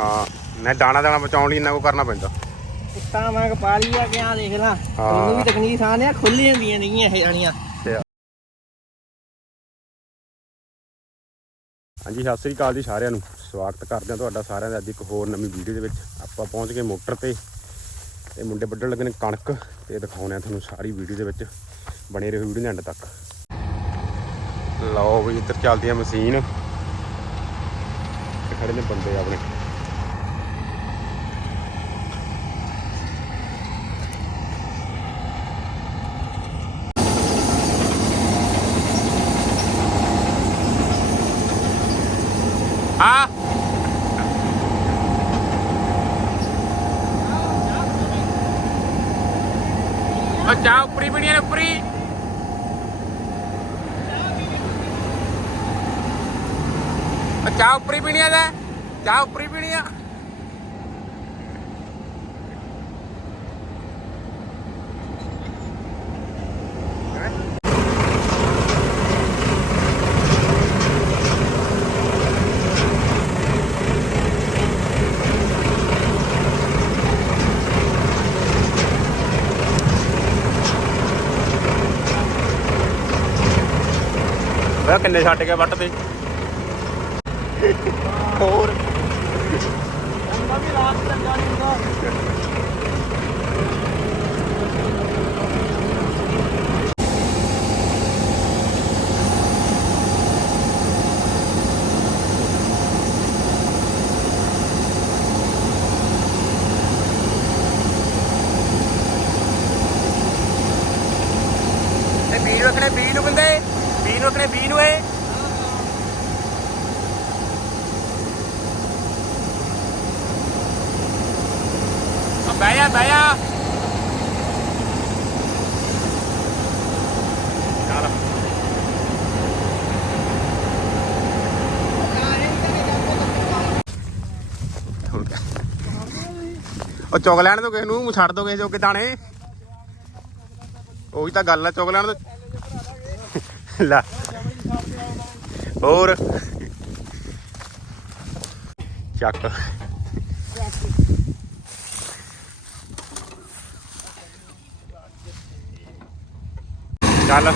ਹਾਂ ਨਾ ਦਾਣਾ ਦਾਣਾ ਬਚਾਉਣ ਲਈ ਇੰਨਾ ਕੋ ਕਰਨਾ ਪੈਂਦਾ। ਕੁੱਤਾ ਮੈਂ ਕਪਾਲੀ ਆ ਗਿਆ ਦੇਖ ਲਾ। ਹਾਂ। ਉਹਨੂੰ ਵੀ ਤਕਨੀਕ ਆਨੇ ਆ ਖੁੱਲੀਆਂ ਦੀਆਂ ਨਹੀਂ ਇਹ ਜਾਣੀਆਂ ਹਾਂਜੀ ਸਤਿ ਸ੍ਰੀ ਅਕਾਲ ਜੀ ਸਾਰਿਆਂ ਨੂੰ। ਸਵਾਗਤ ਕਰਦੇ ਹਾਂ ਤੁਹਾਡਾ ਸਾਰਿਆਂ ਦਾ ਅੱਜ ਇੱਕ ਹੋਰ ਨਵੀਂ ਵੀਡੀਓ ਦੇ ਵਿੱਚ। ਆਪਾਂ ਪਹੁੰਚ ਗਏ ਮੋਟਰ ਤੇ। ਤੇ ਮੁੰਡੇ ਵੱਢਣ ਲੱਗੇ ਨੇ ਕਣਕ ਤੇ ਦਿਖਾਉਂਦੇ ਆ ਤੁਹਾਨੂੰ ਸਾਰੀ ਵੀਡੀਓ ਦੇ ਵਿੱਚ ਬਣੇ ਰਹੋ ਵੀਡੀਓ ਦੇ ਐਂਡ ਤੱਕ। ਲਓ ਵੀ ਇੱਧਰ ਚੱਲਦੀ ਆ ਮਸ਼ੀਨ। ਤੇ ਖੜੇ ਨੇ ਬੰਦੇ ਆਪਣੇ ਹਾਂ ਉਹ ਚਾਹ ਉੱਪਰੀ ਬਣੀ ਨੇ ਉੱਪਰੀ ਉਹ ਚਾਹ ਉੱਪਰੀ ਪੀਣੀ ਆ ਦਾ ਚਾਹ ਉੱਪਰੀ ਪੀਣੀ ਆ। ਕਿੰਨੇ ਛੱਡ ਕੇ ਵੱਟ ਤੇ ਹੋਰ ਅੰਮਾ ਵੀ ਰਾਤ ਲੱਗਾ ਨਹੀਂ ਹੁੰਦਾ ਇਹ ਬੀਜ ਰੱਖਣੇ ਬੀਜ ਨੂੰ ਬੰਦੇ ਬੀਜ ਨੂੰ ਰੱਖਣੇ ਬੀਜ ਨੂੰ ਇਹ ਆ ਬਹਿ ਜਾ ਬਹਿ ਜਾ ਚੱਲ ਉਹ ਚੁਗ ਲੈਣ ਦੋ ਕਿਸੇ ਨੂੰ ਛੱਡ ਦੋ ਕਿਸੇ ਜੋਗੇ ਦਾਣੇ। ਉਹੀ ਤਾਂ ਗੱਲ ਆ, ਚੁਗ ਲੈਣ ਤੋਂ ਲੈ। ਹੋਰ। ਚੱਕ। ਚੱਲ।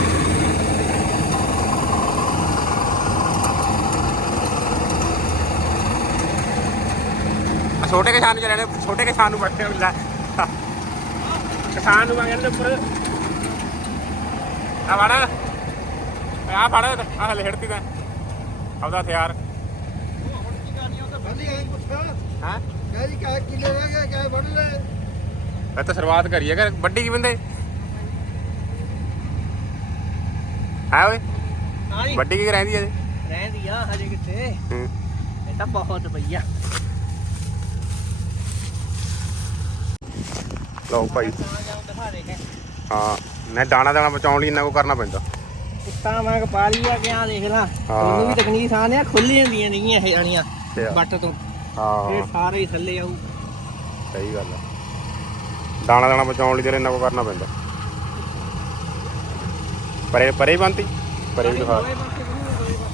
ਛੋਟੇ ਕਿਸਾਨ ਨੂੰ ਚਲੇ ਛੋਟੇ ਕਿਸਾਨ ਨੂੰ ਬੈਠੇ ਹੋ ਲੈ। ਕਿਸਾਨ ਨੂੰ ਮੰਗਣ ਦੇ ਉੱਪਰ। ਆ ਵੜ ਆ ਫੜ ਆ ਹਲੇ ਹੜਤੀ ਤਾਂ ਆਪਦਾ ਹਥਿਆਰ। ਹਾਂ? ਮੈਂ ਤਾਂ ਸ਼ੁਰੂਆਤ ਕਰੀ ਹੈ ਕਿ ਵੱਡੀ ਕੀ ਬੰਦੇ ਆ ਓਏ? ਹਾਂ ਜੀ। ਵੱਡੀ ਕੀ ਰਹਿੰਦੀ ਹੈ ਜੀ ਰਹਿੰਦੀ ਆ ਹਜੇ ਕਿੱਥੇ? ਹੂੰ। ਇਹ ਤਾਂ ਬਹੁਤ ਪਈਆ ਲਓ ਭਾਈ। ਹਾਂ ਨਾ ਦਾਣਾ ਦਾਣਾ ਬਚਾਉਣ ਲਈ ਇੰਨਾ ਕੋ ਕਰਨਾ ਪੈਂਦਾ। ਕੁੱਤਾ ਮੈਂ ਕਪਾਲੀ ਆ ਗਿਆ ਦੇਖ ਲਾ। ਉਹਨੂੰ ਵੀ ਤਕਨੀਕ ਆਨੇ ਆ ਖੁੱਲੀਆਂ ਦੀਆਂ ਨਹੀਂ ਇਹ ਜਾਣੀਆਂ ਬੱਟ ਤੋਂ। ਇਹ ਹਾਂ ਸਾਰੇ ਹੀ ਥੱਲੇ ਆਊ। ਸਹੀ ਗੱਲ ਆ। ਦਾਣਾ ਦਾਣਾ ਬਚਾਉਣ ਲਈ ਤੇ ਇੰਨਾ ਕੋ ਕਰਨਾ ਪੈਂਦਾ। ਪਰੇ ਪਰੇ ਬੰਤੀ ਪਰੇ ਵੀ ਦਿਖਾ।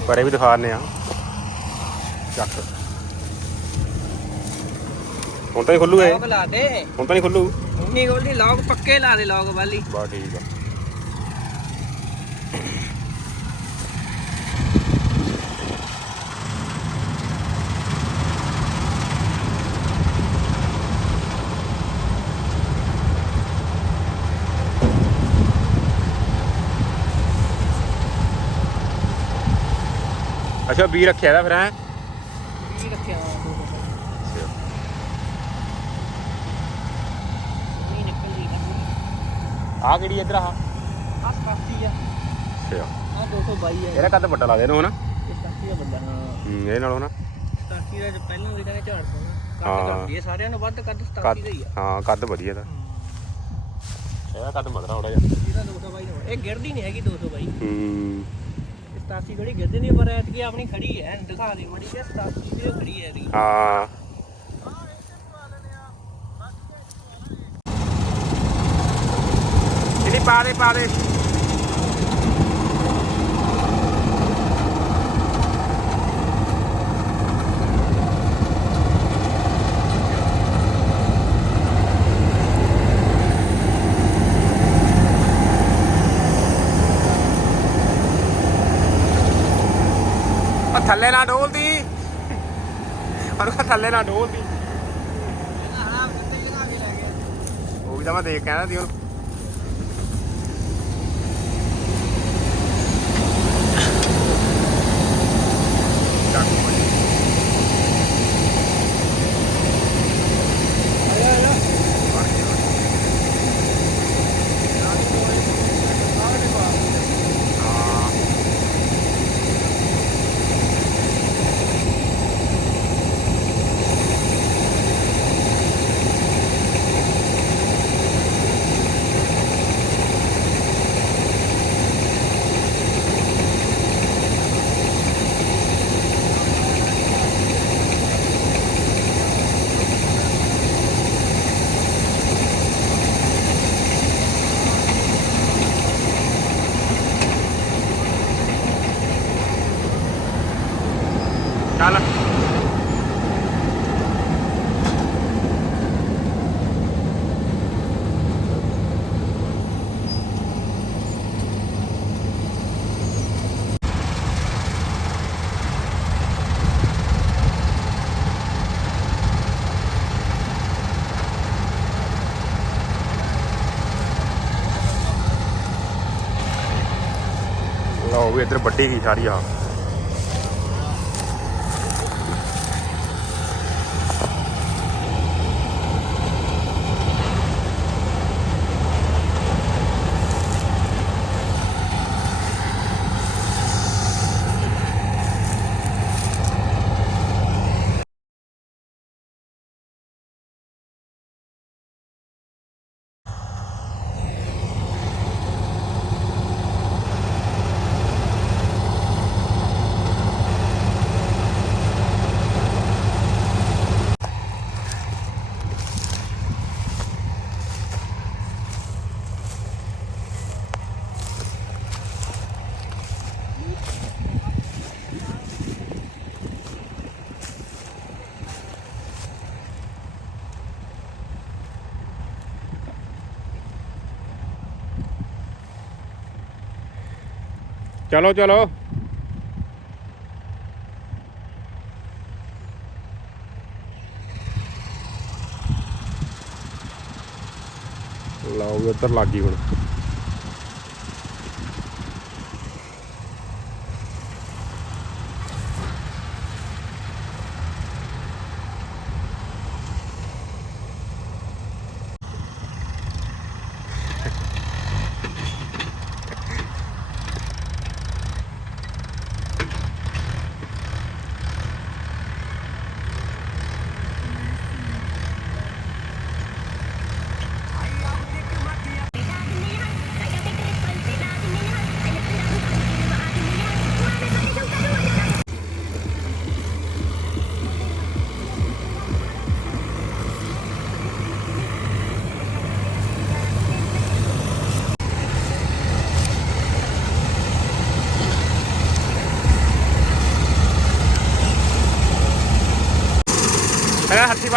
ਪਰੇ ਵੀ ਦਿਖਾਣੇ ਆ। ਚੱਕ। ਹੁਣ ਤਾਂ ਨਹੀਂ ਖੁੱਲੂ ਇਹ ਹੁਣ ਤਾਂ ਨਹੀਂ ਖੁੱਲੂ। ਉਨੀ ਪੱਕੇ ਲਾ ਦੇ ਲੌਕ ਵਾਲੀ। ਬਾ ਠੀਕ ਆ। ਅੱਛਾ ਵੀ ਰੱਖਿਆ ਦਾ ਫਿਰ ਹੈ? ਕੀ ਰੱਖਿਆ ਨਹੀਂ ਨਿਕਲਦੀ ਨਾ ਆ ਕਿਹੜੀ ਇਧਰ ਆ ਆ ਸਤਾਸੀ ਆ। ਅੱਛਾ। ਆ 222 ਆ ਇਹਦਾ ਕੱਦ ਵੱਡਾ ਲਾ ਦੇ ਇਹਨੂੰ ਹਨਾ। ਇਹ ਸਤਾਸੀ ਦਾ ਬੰਦਾ ਹਾਂ। ਹੂੰ, ਇਹ ਨਾਲੋਂ ਨਾ। ਸਤਾਸੀ ਦਾ ਪਹਿਲਾਂ ਵੀ ਕਹਿੰਦੇ ਝਾੜ ਸੋਣਾ ਹਾਂ। ਕੱਦ ਕਰਦੀ ਹੈ ਸਾਰਿਆਂ ਨੂੰ ਵੱਧ ਕੱਦ ਕੱਦ 87 ਦਾ ਹੀ ਆ। ਹਾਂ ਕੱਦ ਵਧੀਆ ਦਾ ਇਹਦਾ ਕੱਦ ਮਦਰਾ ਥੋੜਾ ਜਿਹਾ। ਇਹਦਾ 222 ਦਾ ਇਹ ਗਿਰਦੀ ਨਹੀਂ ਹੈਗੀ 222 ਹੂੰ। ਇਹ 87 ਕਿਹੜੀ ਗਿਰਦੀ ਨਹੀਂ ਪਰ ਐਤਕੀ ਆਪਣੀ ਖੜੀ ਹੈ। ਦਿਖਾ ਦੇ ਮੜੀ ਜੇ 87 ਵੀ ਉਹ ਖੜੀ ਹੈ ਇਹਦੀ ਹਾਂ। ਨਹੀਂ ਪਾ ਦੇ ਪਾ ਦੇ। ਥੱਲੇ ਨਾ ਡੋਲਦੀ। ਉਹਨੂੰ ਥੱਲੇ ਨਾ ਡੋਲਦੀ। ਉਹ ਵੀ ਤਾਂ ਮੈਂ ਦੇਖ ਕਹਿੰਦਾ ਸੀ ਉਹਨੂੰ। ਚੱਲ ਲਓ ਵੀ ਇੱਧਰ ਵੱਡੀ ਗਈ ਸਾਰੀ ਆ। ਚਲੋ ਚਲੋ। ਲਓ ਵੀ ਉੱਧਰ ਲੱਗ ਗਈ ਹੁਣ।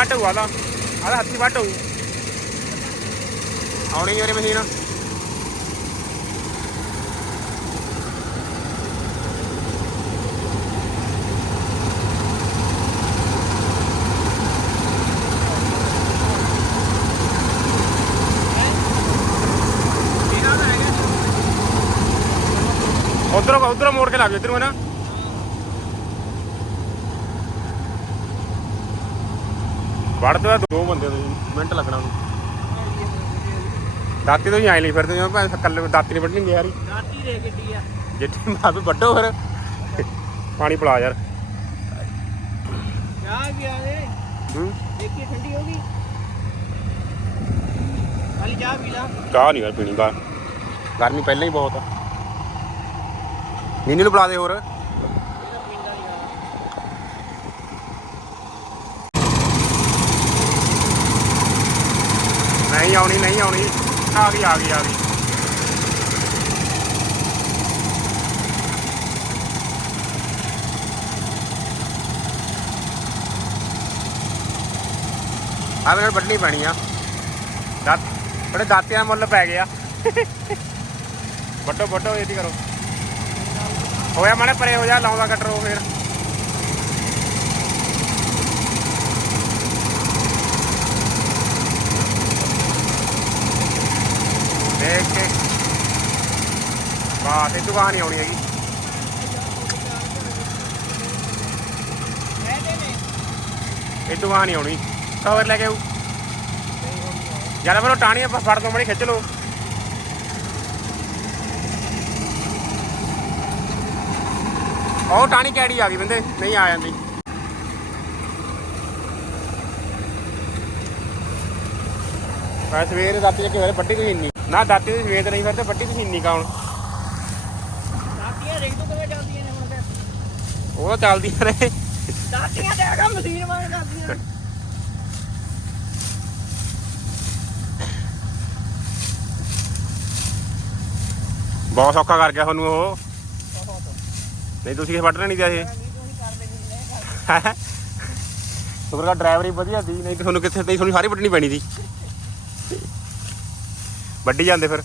ਇਹਦਾ ਹੱਥੀ ਵੱਟ ਹੋਊ ਆਦਾ ਆਦਾ ਹੱਥੀ ਵੱਟ ਹੋਊ ਆਉਣੀ ਉਧਰੋਂ ਉਧਰੋਂ ਮੋੜ ਕੇ ਲਾ ਇਧਰੋਂ ਨਾ। ਵੜਦੇ ਤਾਂ ਦੋ ਬੰਦੇ ਨੂੰ ਮਿੰਟ ਲੱਗਣਾ ਉਹਨੂੰ। ਦਾਤੀ ਤੋਂ ਹੀ ਆਏ ਨਹੀਂ ਫਿਰਦੇ ਜਿਵੇਂ ਭਾਵੇਂ ਕੱਲੇ ਦਾਤੀ ਨਹੀਂ ਵੱਢਣੀ ਯਾਰ। ਰਾਤੀ ਦੇ ਗੱਡੀ ਆ। ਜਿੱਥੇ ਮਾਪੇ ਵੱਡੋ ਫਿਰ। ਪਾਣੀ ਪਿਲਾ ਯਾਰ। ਚਾਹ ਵੀ ਆ ਦੇ। ਹੂੰ। ਦੇਖੀ ਠੰਡੀ ਹੋ ਗਈ। ਖਾਲੀ ਚਾਹ ਪੀ ਲਾ। ਚਾਹ ਨਹੀਂ ਯਾਰ ਪੀਣੀ ਬਾਹਰ। ਗਰਮੀ ਪਹਿਲਾਂ ਹੀ ਬਹੁਤ ਆ। ਨੀਨੀ ਨੂੰ ਪਿਲਾ ਦੇ ਹੋਰ ਇਹਦਾ ਪੀਂਦਾ ਨਹੀਂ ਆ ਨਹੀਂ ਆਉਣੀ ਨਹੀਂ ਆਉਣੀ। ਆ ਗਈ ਆ ਗਈ ਆ ਗਈ। ਆ ਮੇਰੇ ਵੱਢਣੀ ਪੈਣੀ ਆ। ਦਾਤ ਬੜੇ ਦਾਤਿਆਂ ਮੁੱਲ ਪੈ ਗਿਆ। ਵੱਡੋ ਵੱਡੋ ਇਹਦੀ ਕਰੋ। ਹੋਇਆ ਮਾਣੇ ਪਰੇ ਹੋ ਜਾ ਲਾਉਂਦਾ ਕਟਰੋ ਫੇਰ। ਦੇਖ ਕੇ। ਬਾਸ ਇਹ ਦੁਕਾਨ ਨਹੀਂ ਆਉਣੀ ਹੈਗੀ। ਇਹ ਦੁਕਾਨ ਨਹੀਂ ਆਉਣੀ। ਕਵਰ ਲੈ ਕੇ ਆਉ ਯਾਰ ਫਿਰ ਉਹ ਟਾਣੀ ਫੜ ਦੋ ਮੜੀ ਖਿੱਚ ਲਓ। ਉਹ ਟਾਣੀ ਕੈੜੀ ਆ ਗਈ ਬੰਦੇ, ਨਹੀਂ ਆ ਜਾਂਦੀ। ਮੈਂ ਸਵੇਰੇ ਰਾਤੀ ਚੱਕੇ ਹੋਰੇ ਪੱਟੀ ਤੁਸੀਂ ਇੰਨੀ ਨਾ ਦਾਤੀ ਦੀ ਸਵੇਰ ਤੇ ਨਹੀਂ ਫਿਰ ਤੇ ਪੱਟੀ ਤੁਸੀਂ ਇੰਨੀ ਕਾਉਣ ਦਾਤੀਆਂ ਦੇਖ ਤੂੰ ਕਿਵੇਂ ਚੱਲਦੀਆਂ ਨੇ ਹੁਣ ਤੇ ਉਹ ਤਾਂ ਚੱਲਦੀ ਰਹੇ ਦਾਤੀਆਂ ਤੇ ਹੈਗਾ ਮਸ਼ੀਨ ਵਾਂਗ ਦਾਤੀਆਂ ਬਹੁਤ ਸੌਖਾ ਕਰ ਗਿਆ ਤੁਹਾਨੂੰ ਉਹ। ਨਹੀਂ ਤੁਸੀਂ ਇਹ ਵੱਢਣਾ ਨਹੀਂ ਦਿਆ ਇਹ ਤੁਹਾਡਾ ਦਾ ਡਰਾਈਵਰ ਹੀ? ਵਧੀਆ ਸੀ ਨਹੀਂ ਤੇ ਤੁਹਾਨੂੰ ਕਿੱਥੇ ਨਹੀਂ ਤੁਹਾਨੂੰ ਸਾਰੀ ਵੱਢਣੀ ਪੈਣੀ ਸੀ ਵੱਢੀ ਜਾਂਦੇ ਫਿਰ।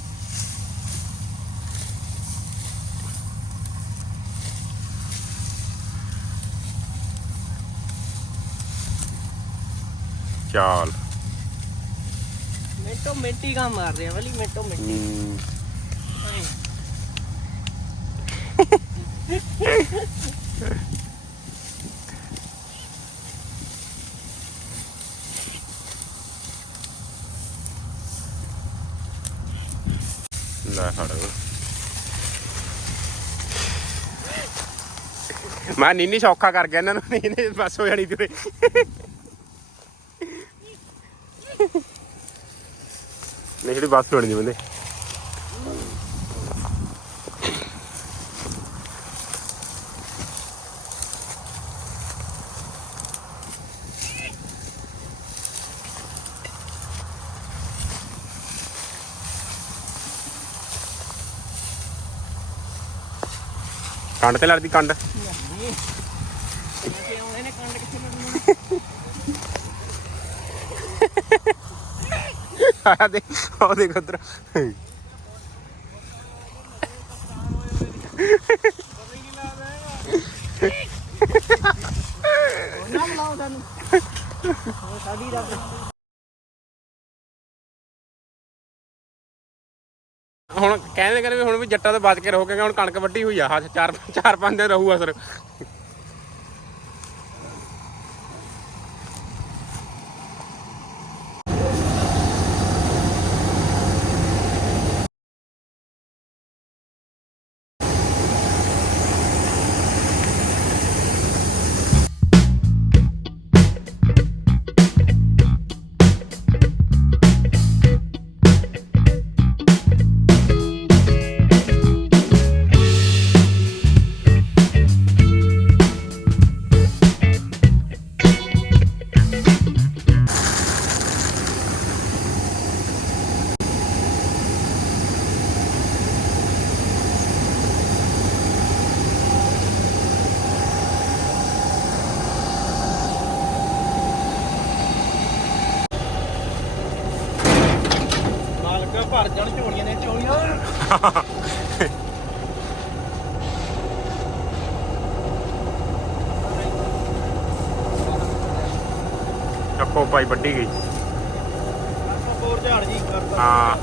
ਚਾਲ। ਮਿੰਟੋ ਮਿੰਟੀ ਕੰਮ ਮਾਰ ਰਹੇ ਵਲੀ ਮਿੰਟੋ ਮਿੰਟੀ ਹਾਏ। ਲੈ ਫੜ ਮੈਂ ਨੀਨੀ ਸੌਖਾ ਕਰ ਗਿਆ ਇਹਨਾਂ ਨੂੰ ਨਹੀਂ ਇਹਨੇ ਬਸ ਹੋ ਜਾਣੀ ਤੇਰੇ ਨਹੀਂ, ਜਿਹੜੀ ਬੱਸ ਹੋਣੀ ਨਹੀਂ ਬੰਦੇ। ਕੰਡ ਤੇ ਲੜਦੀ, ਕੰਡ ਨਹੀਂ ਕਿੱਥੇ ਆਉਂਦੇ ਨੇ ਕੰਡ ਕਿੱਥੇ ਲੜਨੇ ਆਇਆ ਦੇ ਉਹ ਦੇਖ ਉਧਰ। ਨਾ ਬੁਲਾਓ ਸਾਨੂੰ ਉਹ ਸਾਡੀ ਰੱਬ ਹੁਣ ਕਹਿੰਦੇ ਕਹਿੰਦੇ ਵੀ ਹੁਣ ਵੀ ਜੱਟਾਂ ਤੋਂ ਬਚ ਕੇ ਰਹੋ ਕਿਉਂਕਿ ਹੁਣ ਕਣਕ ਵੱਢੀ ਹੋਈ ਆ, ਹੱਥ ਚਾਰ ਚਾਰ ਪੰਜ ਦਿਨ ਰਹੂ ਅਸਰ ਭਾਈ ਵੱਢੀ ਗਈ। ਹੋਰ ਝਾੜ ਜੀ ਕਰਦਾ ਹਾਂ।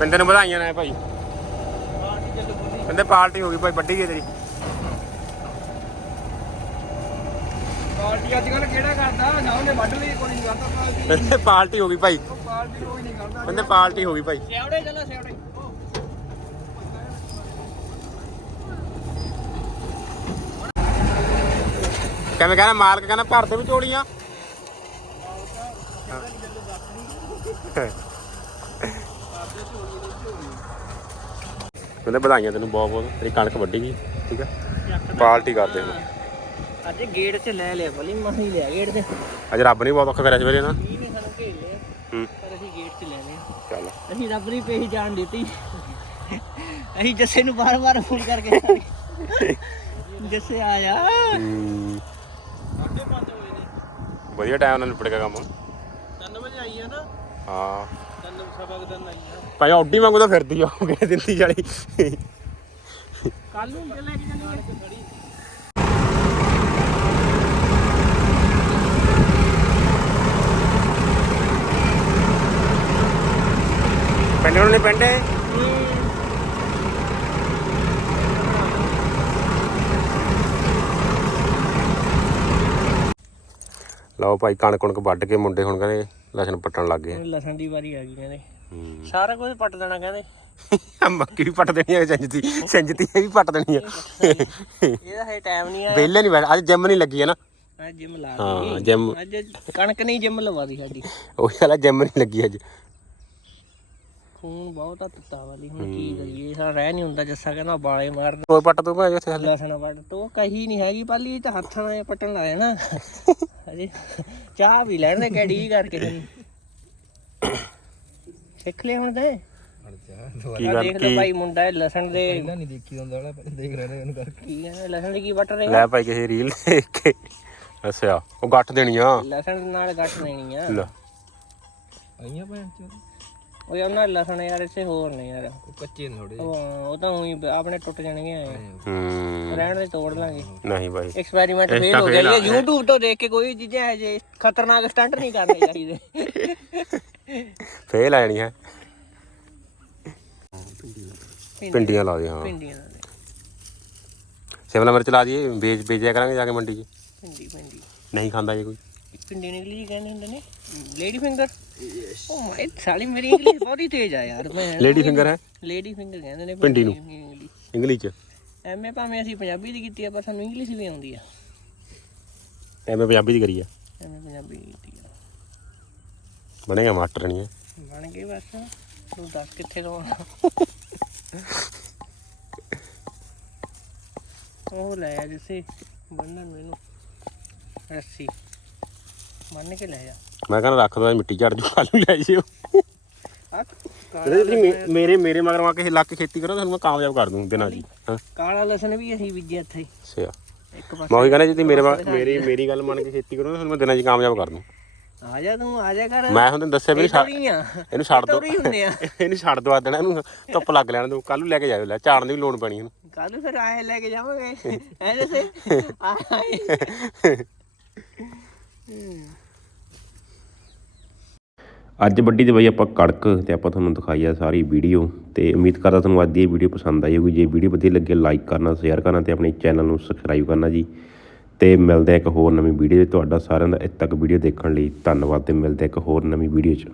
ਪਿੰਦੇ ਨੂੰ ਵਧਾਈਆਂ ਨੇ ਭਾਈ। ਪਾਰਟੀ ਚੱਲੂ ਬੋਲੀ ਕਹਿੰਦੇ ਪਾਰਟੀ ਹੋ ਗਈ ਭਾਈ ਵੱਢੀ ਗਈ ਤੇਰੀ। ਪਾਰਟੀ ਅੱਜ ਕੱਲ ਕਿਹੜਾ ਕਰਦਾ? ਨਾ ਉਹਨੇ ਵੱਢ ਲਈ ਕੋਈ ਨਹੀਂ ਕਰਦਾ ਪਾਰਟੀ। ਕਹਿੰਦੇ ਪਾਰਟੀ ਹੋ ਗਈ ਭਾਈ। ਉਹ ਪਾਰਟੀ ਕੋਈ ਨਹੀਂ ਕਰਦਾ। ਕਹਿੰਦੇ ਪਾਰਟੀ ਹੋ ਗਈ ਭਾਈ। ਚੱਲੋ ਕਿਵੇਂ ਕਹਿੰਦਾ ਮਾਲਕ ਕਹਿੰਦਾ ਭਰ ਦੇ ਵੀ ਝੋਲੀਆਂ ਕਹਿੰਦੇ ਵਧਾਈਆਂ ਤੈਨੂੰ ਬਹੁਤ ਬਹੁਤ ਤੇਰੀ ਕਣਕ ਵੱਢੀ ਗਈ ਠੀਕ ਹੈ ਪਾਰਟੀ ਕਰਦੇ ਹੁਣ। ਅੱਜ ਗੇਟ 'ਚ ਲੈ ਲਿਆ ਬਲੀ ਮਹੀਂ ਲਿਆ ਗੇਟ 'ਚ ਅੱਜ ਰੱਬ ਨੇ ਬਹੁਤ ਔਖਾ ਕਰਿਆ ਸਵੇਰੇ ਨਾ। ਇਹ ਨਹੀਂ ਸਾਨੂੰ ਘੇਰ ਲਿਆ। ਹੂੰ। ਪਰ ਅਸੀਂ ਗੇਟ 'ਚ ਲੈ ਲਿਆ ਚੱਲ। ਅਸੀਂ ਰੱਬ ਦੀ ਪੇਹੀ ਜਾਣ ਦਿੱਤੀ। ਅਸੀਂ ਜੱਸੇ ਨੂੰ ਬਾਰ-ਬਾਰ ਫੋਨ ਕਰਕੇ ਜੱਸੇ ਆਇਆ। ਹੂੰ, ਸਾਢੇ 5 ਵਜੇ ਨੇ ਵਧੀਆ ਟਾਈਮ ਨਾਲ ਨਿਪੜ ਗਿਆ ਕੰਮ। 3 ਵਜੇ ਆਈ ਆ ਨਾ। ਹਾਂ। 3 ਸਵਾ ਕੁ ਦਿਨ ਆਈ ਆ ਭਾਈ ਔਡੀ ਵਾਂਗੂ ਤਾਂ ਫਿਰਦੀ ਆ ਉਹ ਦਿੰਦੀ ਜਾਲੀ ਕੱਲ ਨੂੰ ਚੱਲੇ ਕਿ ਜਾਂਦੀ ਪਿੰਡ ਨੂੰ ਨਹੀਂ ਪਿੰਡੇ ਲਓ ਭਾਈ ਕਣਕ ਕਣਕ ਵੱਢ ਕੇ ਮੁੰਡੇ ਹੁਣ ਕਹਿੰਦੇ ਲਸਣ ਪੱਟਣ ਲੱਗ ਗਏ ਲਸਣ ਦੀ ਵਾਰੀ ਆ ਗਈ ਕਹਿੰਦੇ। ਹੂੰ। ਸਾਰਾ ਕੁਝ ਪੱਟ ਦੇਣਾ ਕਹਿੰਦੇ। ਮੱਕੀ ਵੀ ਪੱਟ ਦੇਣੀ ਹੈ ਸਿੰਜਤੀ ਸਿੰਜਤੀ ਵੀ ਪੱਟ ਦੇਣੀ ਹੈ ਇਹਦਾ ਹੈ ਟਾਈਮ ਨਹੀਂ ਆਇਆ ਵਿਹਲੇ ਨਹੀਂ ਬੈਠ ਅੱਜ ਜਿਮ ਨਹੀਂ ਲੱਗੀ ਹੈ ਨਾ? ਅੱਜ ਜਿਮ ਲਾ ਹਾਂ, ਲਈ ਜਿਮ। ਅੱਜ ਕਣਕ ਨਹੀਂ ਜਿਮ ਲਵਾ ਦੀ ਸਾਡੀ। ਉਹ ਵਾਲਾ ਜਿਮ ਨਹੀਂ ਲੱਗੀ ਅੱਜ। ਖੂਨ ਬਹੁਤ ਆ ਤੱਤਾ ਵਾਲੀ ਹੁਣ ਕੀ ਕਰੀਏ? ਸਾਰਾ ਰਹਿ ਨਹੀਂ ਹੁੰਦਾ ਜੱਸਾ ਕਹਿੰਦਾ ਬਾਲੇ ਮਾਰ ਕੋਈ ਪੱਟ ਤੂੰ ਭਾਈ ਉੱਥੇ ਹਲੇ। ਲਸਣ ਵੱਢ ਤੋ ਕਹੀ ਨਹੀਂ ਹੈਗੀ ਪਾਲੀ ਇਹ ਤਾਂ ਹੱਥਾਂ ਨਾਲ ਪੱਟਣ ਲਾਇਆ ਨਾ ਅਜੇ। ਚਾਹ ਵੀ ਲੈਣ ਦੇ ਕੈਡੀ ਕਰਕੇ ਤੈਨੂੰ ਸਿੱਖ ਲਿਆ ਹੁਣ ਤੇ। ਕੀ ਆਹ ਗੱਲ ਦੇਖ ਲੈ ਕੀ? ਭਾਈ ਮੁੰਡਾ ਇਹ ਲਸਣ ਦੇ ਨਹੀਂ ਦੇਖੀ ਹੁੰਦਾ ਵਾਲਾ ਦੇਖ ਰਹੇ ਨੇ ਉਹਨੂੰ ਕਰਕੇ ਕੀ ਹੈ ਲਸਣ ਦੀ ਕੀ ਵੱਟ ਰਿਹਾ ਲੈ ਭਾਈ ਕਿਸੇ ਰੀਲ ਦੇਖ ਕੇ। ਅੱਛਾ ਉਹ ਗੱਠ ਦੇਣੀ ਆ। ਲਸਣ ਨਾਲ ਗੱਠ ਦੇਣੀ ਆ। ਲੈ। ਆਈਆਂ ਭੈਣ ਚ ਉਹ ਯਾਰ ਨਾ ਲਸਣ ਯਾਰ ਇੱਥੇ ਹੋਰ ਨੇ ਯਾਰ। ਉਹ ਕੱਚੇ ਨੇ ਥੋੜੇ ਉਹ ਉਹ ਤਾਂ ਉਹੀ ਆਪਣੇ ਟੁੱਟ ਜਾਣਗੇ। ਹੂੰ। ਰਹਿਣ ਦੇ ਤੋੜ ਲਾਂਗੇ। ਨਹੀਂ ਭਾਈ ਐਕਸਪੈਰੀਮੈਂਟ ਫੇਲ ਹੋ ਗਿਆ ਇਹ YouTube ਤੋਂ ਦੇਖ ਕੇ ਕੋਈ ਚੀਜ਼ਾਂ ਹੈ ਜੇ ਖਤਰਨਾਕ ਸਟੰਟ ਨਹੀਂ ਕਰਨੇ ਚਾਹੀਦੇ। ਫੇਲ ਆ ਜਾਣੀ ਹੈ। ਪਿੰਡੀਆਂ ਲਾ ਦੇ ਹਾਂ। ਪਿੰਡੀਆਂ ਦਾ ਦੇ। ਸ਼ਿਮਲਾ ਮਿਰਚ ਲਾ ਦਈਏ ਵੇਚ ਵੇਚਿਆ ਕਰਾਂਗੇ ਜਾ ਕੇ ਮੰਡੀ 'ਚ। ਪਿੰਡੀ ਪਿੰਡੀ ਨਹੀਂ ਖਾਂਦਾ ਜੇ ਕੋਈ। ਪਿੰਡੀ ਨਿਕਲੀ ਜੀ ਕਹਿੰਦੇ ਹੁੰਦੇ ਨੇ। ਲੇਡੀ ਫਿੰਗਰ ਓ ਮਾਈ ਸਾਲੀ ਮੇਰੀ ਇੰਗਲਿਸ਼ ਬਹੁਤ ਹੀ ਤੇਜ਼ ਆ ਯਾਰ ਮੈਂ ਲੇਡੀ ਫਿੰਗਰ ਹੈ? ਲੇਡੀ ਫਿੰਗਰ ਕਹਿੰਦੇ ਨੇ ਪਿੰਡੀ ਨੂੰ। ਇੰਗਲਿਸ਼ 'ਚ? ਐਵੇਂ ਭਾਵੇਂ ਅਸੀਂ ਪੰਜਾਬੀ ਦੀ ਕੀਤੀ ਆ ਪਰ ਸਾਨੂੰ ਇੰਗਲਿਸ਼ ਵੀ ਆਉਂਦੀ ਆ। ਐਵੇਂ ਪੰਜਾਬੀ ਦੀ ਕਰੀ ਆ? ਐਵੇਂ ਪੰਜਾਬੀ ਦੀ ਕੀਤੀ ਆ। ਬਣੇਗਾ ਮਾਸਟਰ ਨਹੀਂ ਹੈ ਬਣ ਗਏ ਬਸ। ਤੂੰ ਦੱਸ ਕਿੱਥੇ ਤੋਂ ਉਹ ਲੈ ਆ ਜਿਸੇ ਬੰਨਣ ਨੂੰ ਇਹਨੂੰ ਰੱਸੀ ਬੰਨ ਕੇ ਲੈ ਜਾ ਮੈਂ ਕਹਿੰਦਾ ਰੱਖ ਦੋ ਮਿੱਟੀ ਝੜ ਜੂ ਕੱਲ ਨੂੰ ਲੈ ਜਿਓ। ਤੁਸੀਂ ਮੇਰੇ ਮੇਰੇ ਮਗਰ ਆ ਕੇ ਲੱਗ ਕੇ ਖੇਤੀ ਕਰੋ ਤੁਹਾਨੂੰ ਮੈਂ ਕਾਮਯਾਬ ਕਰ ਦੂੰ ਦਿਨਾਂ ਜੀ ਹਾਂ। ਕਾਲਾ ਲਸਣ ਵੀ ਅਸੀਂ ਬੀਜਿਆ ਇੱਥੇ। ਸਿਆ ਇੱਕ ਪਾਸੇ ਮੈਂ ਉਹੀ ਕਹਿੰਦਾ ਜੇ ਤੁਸੀਂ ਮੇਰੇ ਮੇਰੀ ਮੇਰੀ ਗੱਲ ਮੰਨ ਕੇ ਖੇਤੀ ਕਰੋ ਨਾ ਤੁਹਾਨੂੰ ਮੈਂ ਦਿਨਾਂ 'ਚ ਕਾਮਯਾਬ ਕਰ ਦੂੰ। ਆ ਜਾ ਤੂੰ ਆ ਜਾ ਕਰ। ਮੈਂ ਹੁਣ ਤੈਨੂੰ ਦੱਸਿਆ ਵੀ ਇਹਨੂੰ ਛੱਡ ਦੋ। ਤੋਰੀ ਹੁੰਦੇ ਆ। ਇਹਨੂੰ ਛੱਡ ਦੋ ਦੇਣਾ ਇਹਨੂੰ ਧੁੱਪ ਲੱਗ ਲੈਣ ਦੋ ਕੱਲ ਨੂੰ ਲੈ ਕੇ ਜਾਇਓ ਲੈ ਝਾੜਨ ਦੀ ਵੀ ਲੋੜ ਪੈਣੀ ਇਹਨੂੰ। ਕੱਲ ਫਿਰ ਆਏ ਲੈ ਕੇ ਜਾਵਾਂਗੇ। ਐ ਆਏ। ਅੱਜ ਵੱਡੀ ਦਵਾਈ ਆਪਾਂ ਕੜਕ ਤੇ ਆਪਾਂ ਤੁਹਾਨੂੰ ਦਿਖਾਈ ਆ ਸਾਰੀ ਵੀਡੀਓ ਤੇ ਉਮੀਦ ਕਰਦਾ ਤੁਹਾਨੂੰ ਅੱਜ ਦੀ ਇਹ ਵੀਡੀਓ ਪਸੰਦ ਆਈ ਹੋਊਗੀ। ਜੇ ਵੀਡੀਓ ਵਧੀਆ ਲੱਗੇ ਲਾਈਕ ਕਰਨਾ ਸ਼ੇਅਰ ਕਰਨਾ ਤੇ ਆਪਣੇ ਚੈਨਲ ਨੂੰ ਸਬਸਕ੍ਰਾਈਬ ਕਰਨਾ ਜੀ। ਤੇ ਮਿਲਦੇ ਆ ਇੱਕ ਹੋਰ ਨਵੀਂ ਵੀਡੀਓ 'ਚ। ਤੁਹਾਡਾ ਸਾਰਿਆਂ ਦਾ ਇੱਥੇ ਤੱਕ ਵੀਡੀਓ ਦੇਖਣ ਲਈ ਧੰਨਵਾਦ ਤੇ ਮਿਲਦੇ ਆ ਇੱਕ ਹੋਰ ਨਵੀਂ ਵੀਡੀਓ 'ਚ।